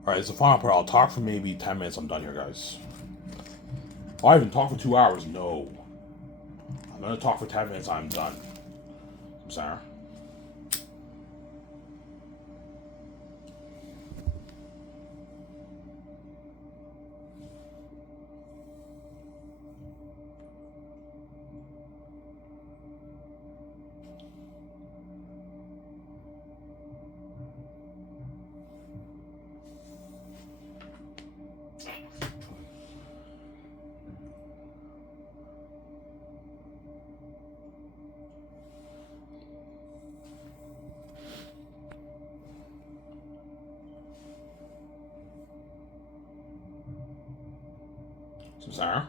Alright, it's the final part. I'll talk for maybe 10 minutes. I'm done here, guys. Oh, I haven't talked for 2 hours. No. I'm gonna talk for 10 minutes. I'm done. I'm sorry. I'm sorry.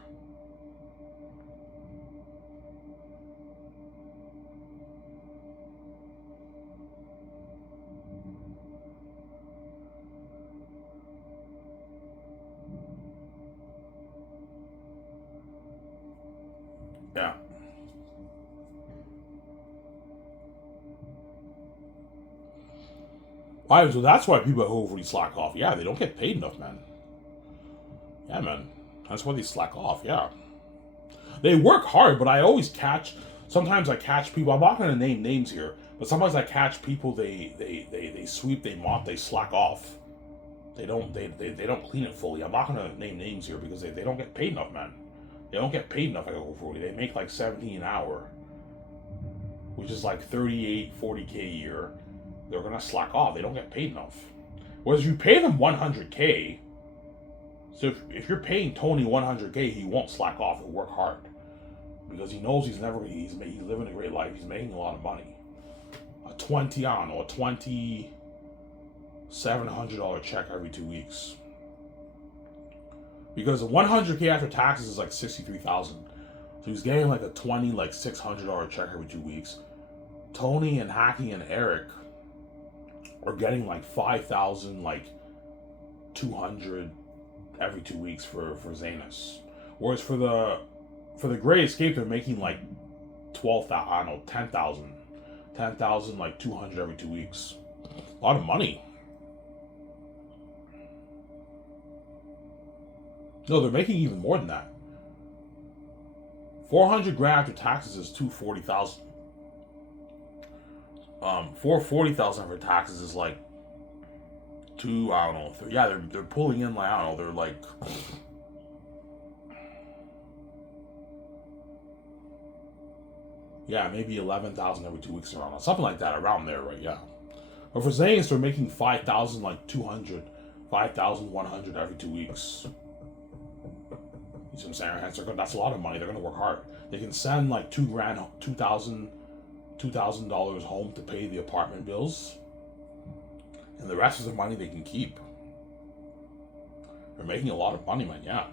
Yeah. Why? So that's why people overly slack off. Yeah, they don't get paid enough, man. Yeah, man. That's why they slack off. Yeah. They work hard, but I always catch. Sometimes I catch people. I'm not going to name names here, but sometimes I catch people. They sweep, they mop, they slack off. They don't clean it fully. I'm not going to name names here because they don't get paid enough, man. They don't get paid enough at over. They make like 70 an hour, which is like 38, 40K a year. They're gonna slack off. They don't get paid enough. Whereas you pay them 100K, so if you're paying Tony 100K, he won't slack off or work hard because he knows he's living a great life. He's making a lot of money. A 20, I don't know, a $2,700 check every 2 weeks. Because the 100K after taxes is like 63,000. So he's getting like a 20, like $600 check every 2 weeks. Tony and Hacky and Eric are getting like 5,000, like 200 every 2 weeks for Zanus. Whereas for the Great Escape, they're making like 12,000, I don't know, 10,000, 10,000, like 200 every 2 weeks. A lot of money. No, they're making even more than that. 400 grand after taxes is 240,000. 440,000 for taxes is like two. I don't know. Yeah, they're pulling in like I don't know. They're like yeah, maybe 11,000 every 2 weeks around something like that around there, right? Yeah. But for Zanes, they're making 5,000 like 200, 5,100 every 2 weeks. You see what I'm saying? That's a lot of money. They're gonna work hard. They can send like 2 grand, $2,000 home to pay the apartment bills, and the rest of the money they can keep. They're making a lot of money, man. Yeah.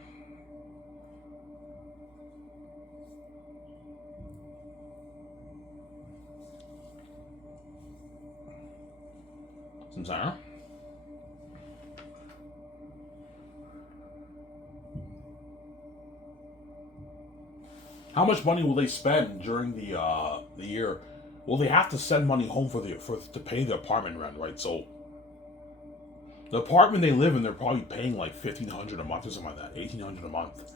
Samsara? How much money will they spend during the year? Well, they have to send money home for to pay the apartment rent, right? So the apartment they live in, they're probably paying like 1,500 a month or something like that, 1,800 a month.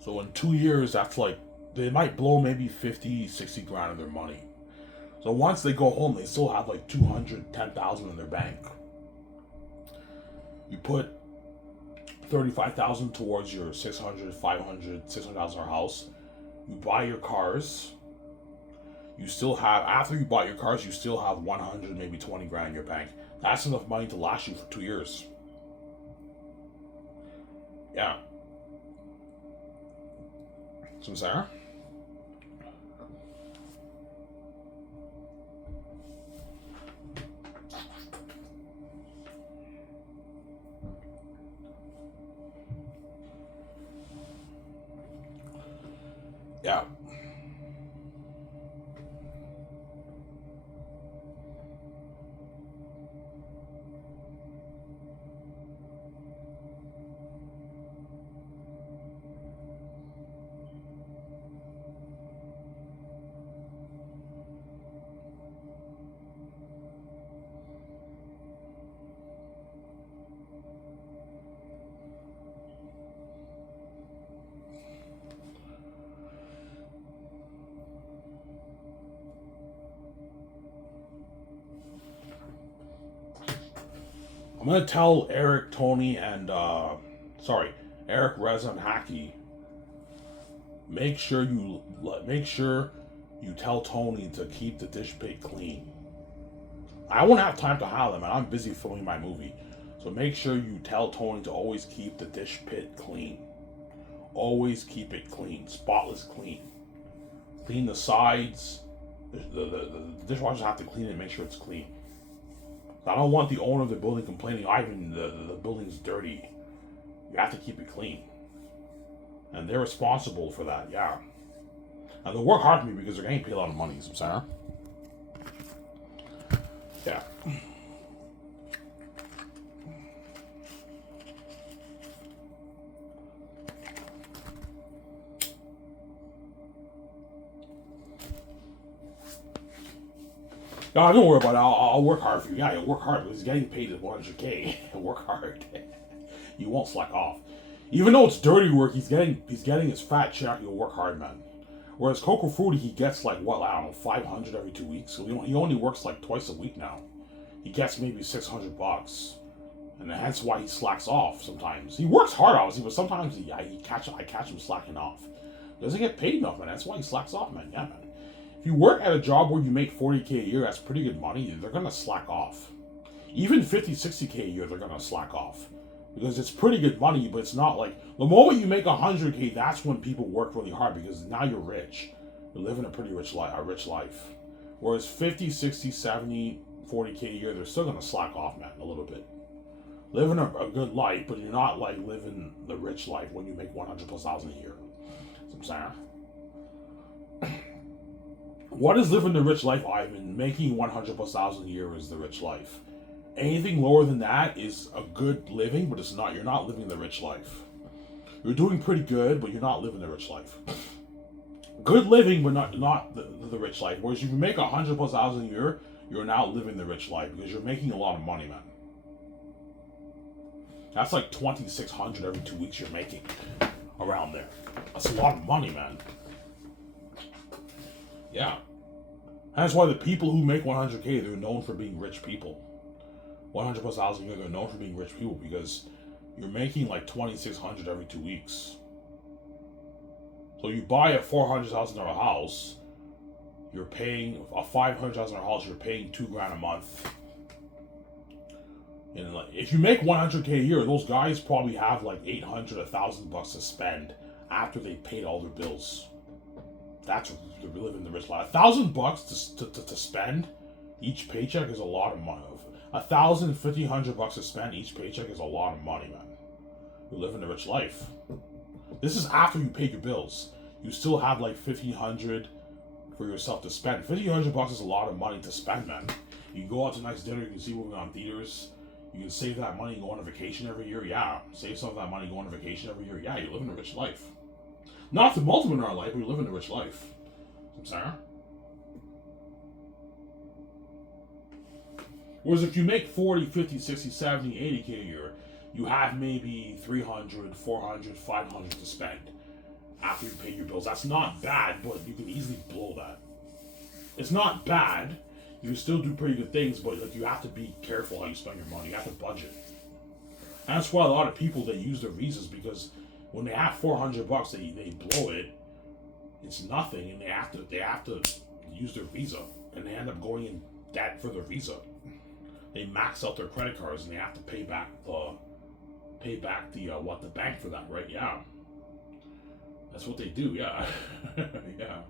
So in 2 years, that's like they might blow maybe 50, 60 grand of their money. So once they go home, they still have like 210,000 in their bank. You put 35,000 towards your 600, 500, 600,000 house. You buy your cars. You still have after you bought your cars, you still have 100, maybe 20 grand in your bank. That's enough money to last you for 2 years. Yeah. So Sarah? Yeah. I'm gonna tell Eric, Tony, and Eric, Reza, and Haki. Make sure you tell Tony to keep the dish pit clean. I won't have time to holler, man. I'm busy filming my movie. So make sure you tell Tony to always keep the dish pit clean. Always keep it clean, spotless clean. Clean the sides. The dishwashers have to clean it and make sure it's clean. I don't want the owner of the building complaining, Ivan, the building's dirty. You have to keep it clean. And they're responsible for that, yeah. And they'll work hard for me because they're getting paid a lot of money, Sarah. Yeah. No, don't worry about it. I'll work hard for you. Yeah, you'll work hard because he's getting paid at 100K. He'll work hard. You won't slack off. Even though it's dirty work, he's getting his fat check. He'll work hard, man. Whereas Coco Fruity, he gets like what, I don't know, 500 every 2 weeks. So he only works like twice a week now. He gets maybe $600, and that's why he slacks off sometimes. He works hard, obviously, but sometimes I catch him slacking off. Doesn't get paid enough, man. That's why he slacks off, man. Yeah, man. If you work at a job where you make 40K a year, that's pretty good money. They're gonna slack off. Even 50, 60K a year, they're gonna slack off. Because it's pretty good money, but it's not like the moment you make 100K, that's when people work really hard because now you're rich. You're living a pretty rich life. Whereas 50, 60, 70, 40K a year, they're still gonna slack off, man, a little bit. Living a good life, but you're not like living the rich life when you make 100,000+ a year. That's what I'm saying. What is living the rich life, Ivan? Making 100,000+ a year is the rich life. Anything lower than that is a good living, but it's not. You're not living the rich life. You're doing pretty good, but you're not living the rich life. Good living, but not the rich life. Whereas if you make 100,000+ a year, you're now living the rich life because you're making a lot of money, man. That's like 2,600 every 2 weeks you're making around there. That's a lot of money, man. Yeah. That's why the people who make 100K, they're known for being rich people. 100,000+ a year, they're known for being rich people because you're making like 2,600 every 2 weeks. So you buy a $400,000 house, you're paying a $500,000 house, you're paying $2,000 a month. And like, if you make 100K a year, those guys probably have like $800, $1,000 to spend after they paid all their bills. That's living the rich life. $1,000 to spend each paycheck is a lot of money. $1,000, $1,500 to spend each paycheck is a lot of money, man. You're living the rich life. This is after you pay your bills. You still have like $1,500 for yourself to spend. $1,500 is a lot of money to spend, man. You can go out to a nice dinner. You can see movie on theaters. You can save that money and go on a vacation every year. Yeah, save some of that money, go on a vacation every year. Yeah, you're living a rich life. Not the multi-millionaire life, but you're living a rich life. I'm sorry. Whereas if you make 40, 50, 60, 70, 80K a year, you have maybe 300, 400, 500 to spend after you pay your bills. That's not bad, but you can easily blow that. It's not bad. You can still do pretty good things, but like you have to be careful how you spend your money. You have to budget. And that's why a lot of people, they use their visas because when they have $400, they blow it. It's nothing, and they have to use their visa, and they end up going in debt for their visa. They max out their credit cards and they have to pay back the bank for that, right? Yeah. That's what they do, yeah. Yeah.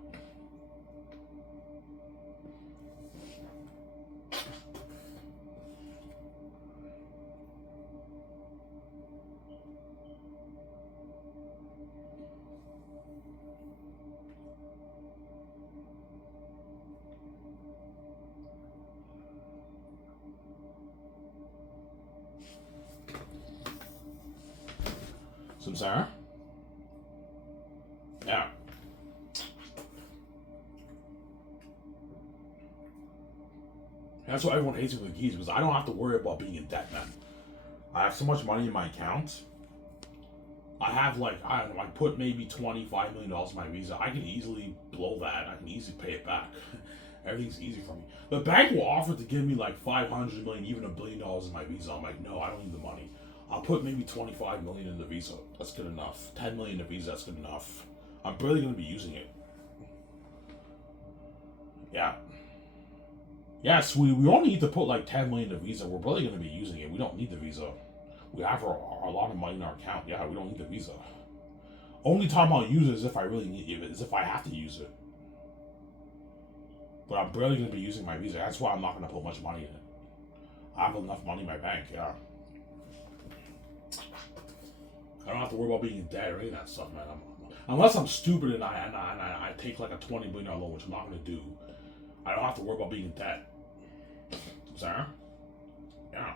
Samsara? Yeah. That's why everyone hates me with the keys, because I don't have to worry about being in debt, man. I have so much money in my account. I have like, I don't know, I put maybe $25 million in my visa. I can easily blow that. I can easily pay it back. Everything's easy for me. The bank will offer to give me like 500 million, even $1 billion in my Visa. I'm like, no, I don't need the money. I'll put maybe 25 million in the Visa. That's good enough. 10 million in the Visa. That's good enough. I'm barely gonna be using it. Yeah. Yes, we only need to put like 10 million in the Visa. We're barely gonna be using it. We don't need the Visa. We have a lot of money in our account. Yeah, we don't need the Visa. Only time I'll use it is if I really need it. Is if I have to use it. But I'm barely gonna be using my Visa. That's why I'm not gonna put much money in it. I have enough money in my bank. Yeah. I don't have to worry about being in debt or any of that stuff, man. Unless I'm stupid and I take like a $20 billion loan, which I'm not gonna do. I don't have to worry about being in debt. Sarah? Yeah.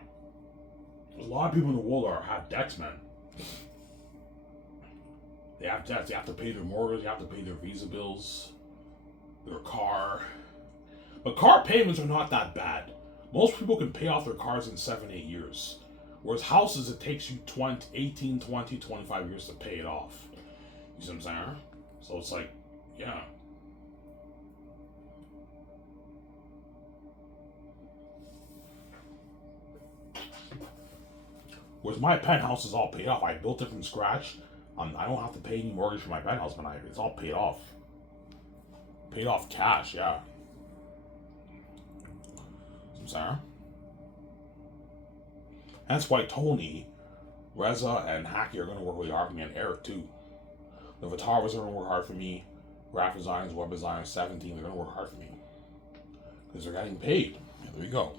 There's a lot of people in the world have debts, man. They have debts. They have to pay their mortgage. They have to pay their Visa bills, their car. But car payments are not that bad. Most people can pay off their cars in 7-8 years. Whereas houses, it takes you 18, 20, 25 years to pay it off. You see what I'm saying? So it's like, yeah. Whereas my penthouse is all paid off. I built it from scratch. I don't have to pay any mortgage for my penthouse, but it's all paid off. Paid off cash, yeah. I'm sorry. That's why Tony, Reza, and Haki are going to work really hard for me, and Eric too. The photographers are going to work hard for me. Graphic designers, web designers, 17, they're going to work hard for me. Because they're getting paid. And there you go.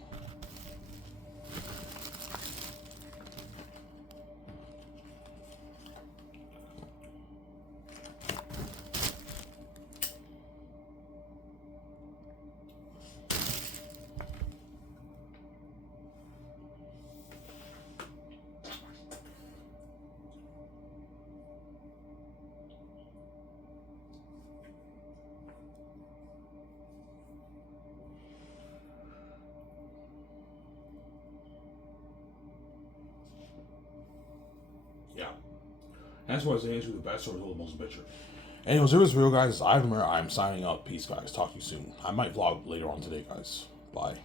Yeah. That's why I say the best or the most bitcher. Anyways, it was real, guys. I'm signing out. Peace, guys. Talk to you soon. I might vlog later on today, guys. Bye.